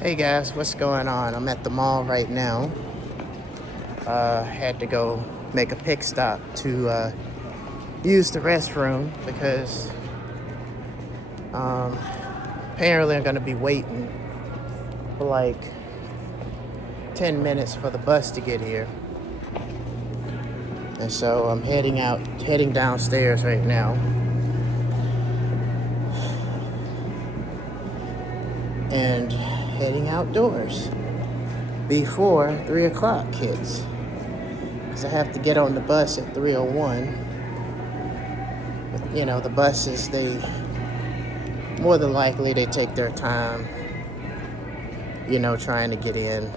Hey guys, what's going on? I'm at the mall right now. Had to go make a pit stop to use the restroom because apparently I'm gonna be waiting for like 10 minutes for the bus to get here. And so I'm heading downstairs right now. And heading outdoors before 3 o'clock hits. Because I have to get on the bus at 3:01. But, you know, the buses, more than likely they take their time, trying to get in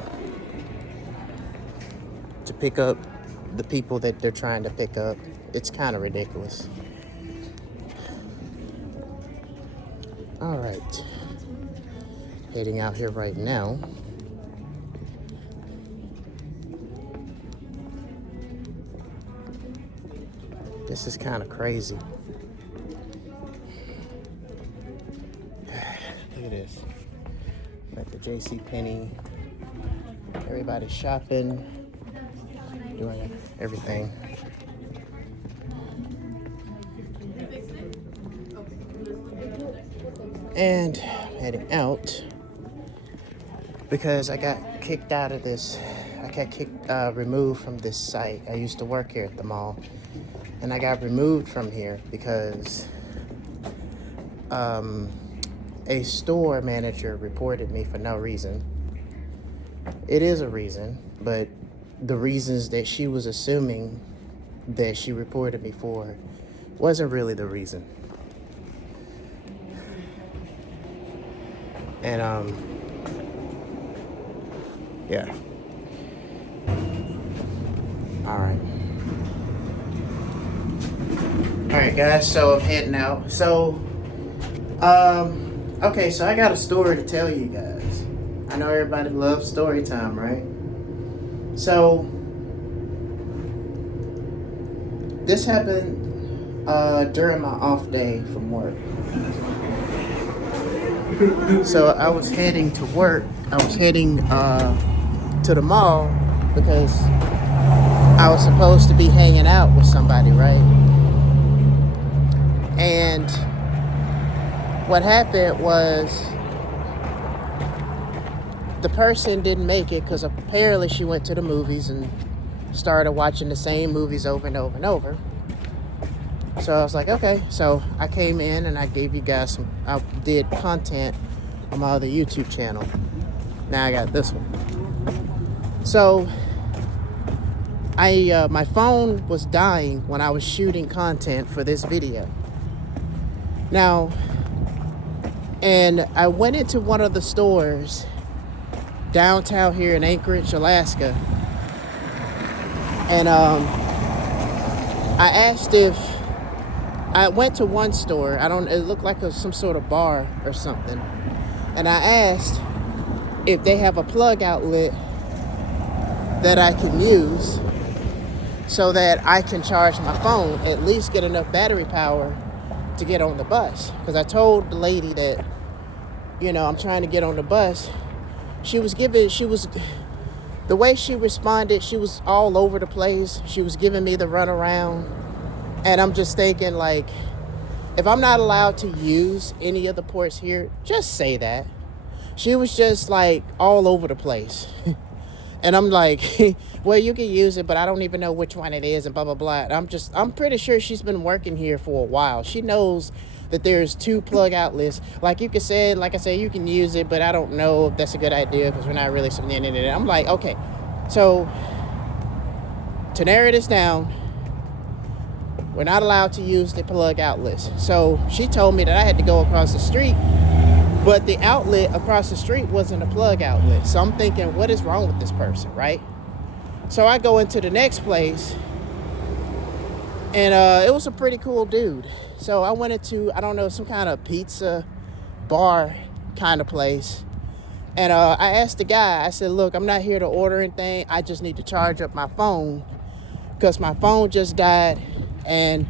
to pick up the people that they're trying to pick up. It's kind of ridiculous. All right. Heading out here right now. This is kind of crazy. Look at this. I'm at the JCPenney. Everybody's shopping, doing everything. And I'm heading out because I got kicked out of this. I got removed from this site. I used to work here at the mall. And I got removed from here because a store manager reported me for no reason. It is a reason, but the reasons that she was assuming that she reported me for wasn't really the reason. And yeah. All right, guys, so I'm heading out. So, okay, so I got a story to tell you guys. I know everybody loves story time, right? So, this happened during my off day from work. So, I was heading to work. I was heading to the mall because I was supposed to be hanging out with somebody, right? And what happened was the person didn't make it because apparently she went to the movies and started watching the same movies over and over and over. So I was like, okay. So I came in and I gave you guys I did content on my other YouTube channel. Now I got this one. So my phone was dying when I was shooting content for this video. Now, and I went into one of the stores downtown here in Anchorage, Alaska. And I asked if I went to one store. It looked like some sort of bar or something. And I asked if they have a plug outlet that I can use so that I can charge my phone, at least get enough battery power to get on the bus. Because I told the lady that, I'm trying to get on the bus. The way she responded, she was all over the place. She was giving me the runaround. And I'm just thinking, like, if I'm not allowed to use any of the ports here, just say that. She was just, like, all over the place. And I'm like, well, you can use it, but I don't even know which one it is and blah, blah, blah. And I'm pretty sure she's been working here for a while. She knows that there's 2 plug outlets. Like I said, you can use it, but I don't know if that's a good idea because we're not really submitting it. I'm like, okay. So to narrow this down, we're not allowed to use the plug outlets. So she told me that I had to go across the street, but the outlet across the street wasn't a plug outlet. So I'm thinking, what is wrong with this person, right? So I go into the next place, and it was a pretty cool dude. So I went into, some kind of pizza bar kind of place. And I asked the guy, I said, look, I'm not here to order anything. I just need to charge up my phone because my phone just died and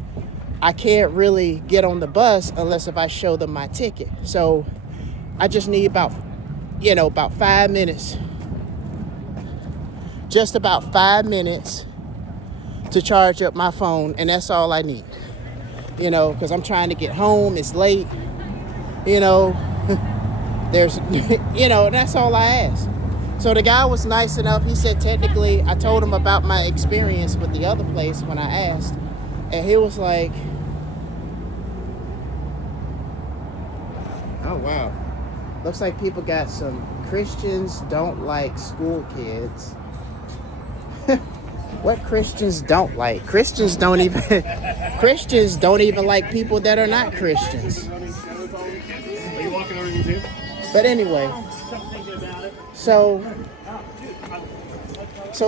I can't really get on the bus unless if I show them my ticket. So I just need about about 5 minutes, just about 5 minutes to charge up my phone, and that's all I need, because I'm trying to get home. It's late, there's, that's all I ask. So the guy was nice enough. He said, technically, I told him about my experience with the other place when I asked, and he was like, oh, wow. Looks like people got some Christians don't like school kids. What Christians don't like? Christians don't even like people that are not Christians. Are you walking over you too? But anyway, so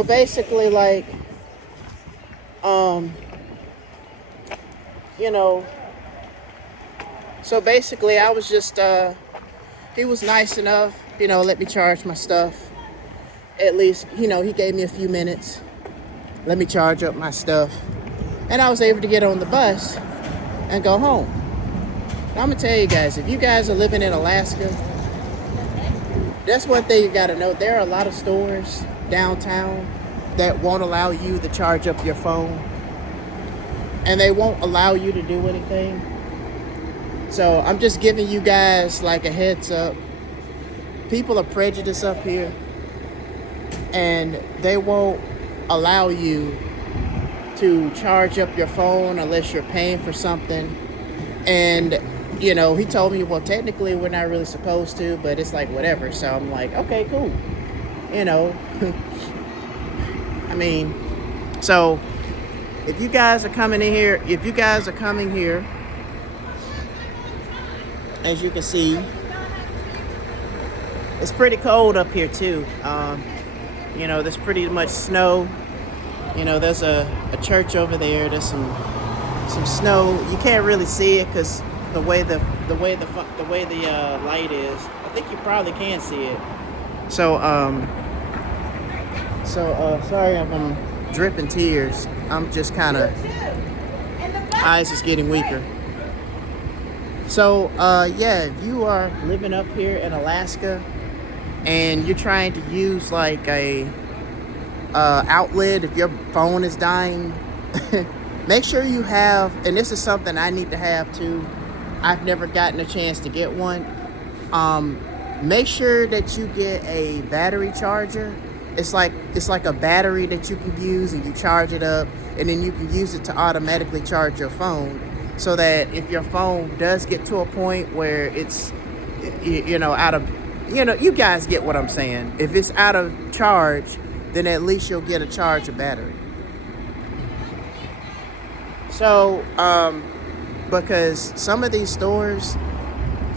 basically, like, so basically I was just, he was nice enough, let me charge my stuff. At least, he gave me a few minutes, let me charge up my stuff, and I was able to get on the bus and go home. Now, I'm gonna tell you guys, if you guys are living in Alaska, that's one thing you gotta know. There are a lot of stores downtown that won't allow you to charge up your phone, and they won't allow you to do anything. So I'm just giving you guys like a heads up. People are prejudiced up here, and they won't allow you to charge up your phone unless you're paying for something. And he told me, well, technically we're not really supposed to, but it's like whatever. So I'm like, okay, cool. I mean, so if you guys are coming here, as you can see, it's pretty cold up here too. There's pretty much snow. There's a church over there. There's some snow. You can't really see it because the way the light is. I think you probably can see it. So sorry if I'm dripping tears. I'm just kind of, eyes is getting weaker. So if you are living up here in Alaska and you're trying to use like a outlet, if your phone is dying, make sure you have, and this is something I need to have too. I've never gotten a chance to get one. Make sure that you get a battery charger. It's like a battery that you can use, and you charge it up, and then you can use it to automatically charge your phone, so that if your phone does get to a point where it's out of, you guys get what I'm saying. If it's out of charge, then at least you'll get a charger battery. So because some of these stores,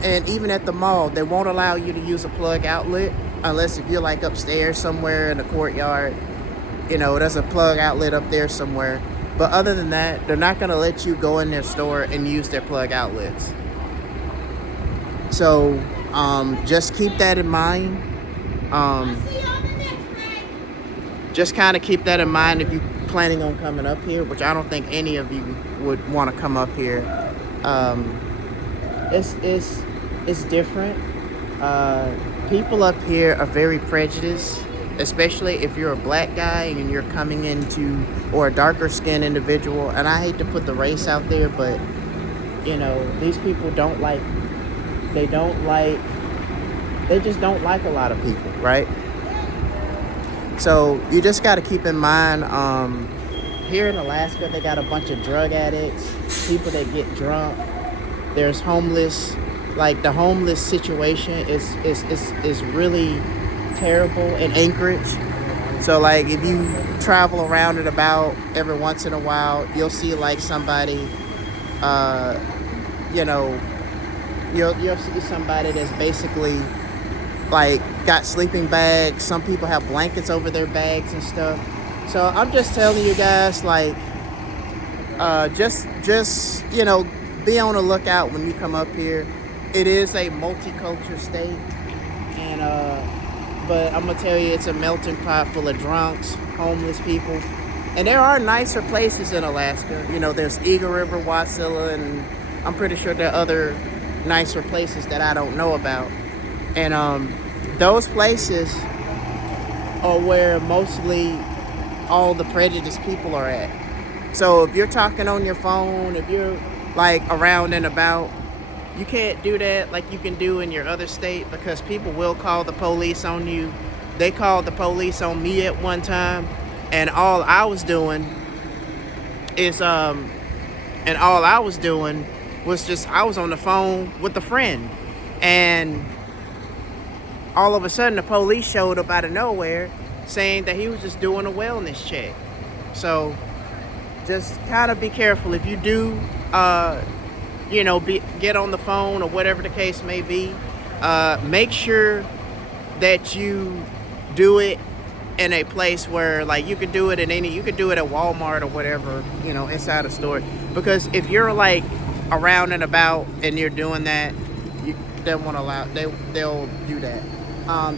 and even at the mall, they won't allow you to use a plug outlet unless if you're like upstairs somewhere in the courtyard. There's a plug outlet up there somewhere. But other than that, they're not going to let you go in their store and use their plug outlets. So just keep that in mind. Just kind of keep that in mind if you're planning on coming up here, which I don't think any of you would want to come up here. It's different. People up here are very prejudiced, especially if you're a black guy and you're coming into, or a darker skinned individual. And I hate to put the race out there, but these people they just don't like a lot of people, right? So you just got to keep in mind, here in Alaska, they got a bunch of drug addicts, people that get drunk. There's homeless. Like, the homeless situation is really terrible in Anchorage. So like, if you travel around and about, every once in a while you'll see like somebody, you'll see somebody that's basically like got sleeping bags. Some people have blankets over their bags and stuff. So I'm just telling you guys, like, just be on the lookout when you come up here. It is a multicultural state, and but I'm gonna tell you, it's a melting pot full of drunks, homeless people, and there are nicer places in Alaska. There's Eagle River, Wasilla, and I'm pretty sure there are other nicer places that I don't know about. And those places are where mostly all the prejudiced people are at. So if you're talking on your phone, if you're like around and about, you can't do that like you can do in your other state, because people will call the police on you. They called the police on me at one time, and all I was doing is was just, I was on the phone with a friend, and all of a sudden the police showed up out of nowhere saying that he was just doing a wellness check. So just kind of be careful if you do get on the phone or whatever the case may be. Make sure that you do it in a place where, like, you could do it at Walmart or whatever, inside a store. Because if you're like around and about and you're doing that, they won't allow, they'll do that.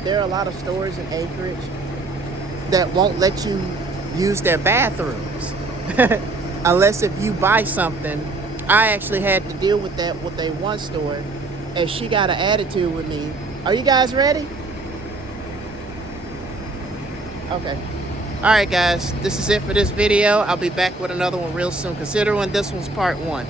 There are a lot of stores in Acreage that won't let you use their bathrooms unless if you buy something. I actually had to deal with that with a one store, and she got an attitude with me. Are you guys ready? Okay. Alright guys, this is it for this video. I'll be back with another one real soon, considering this one's part 1.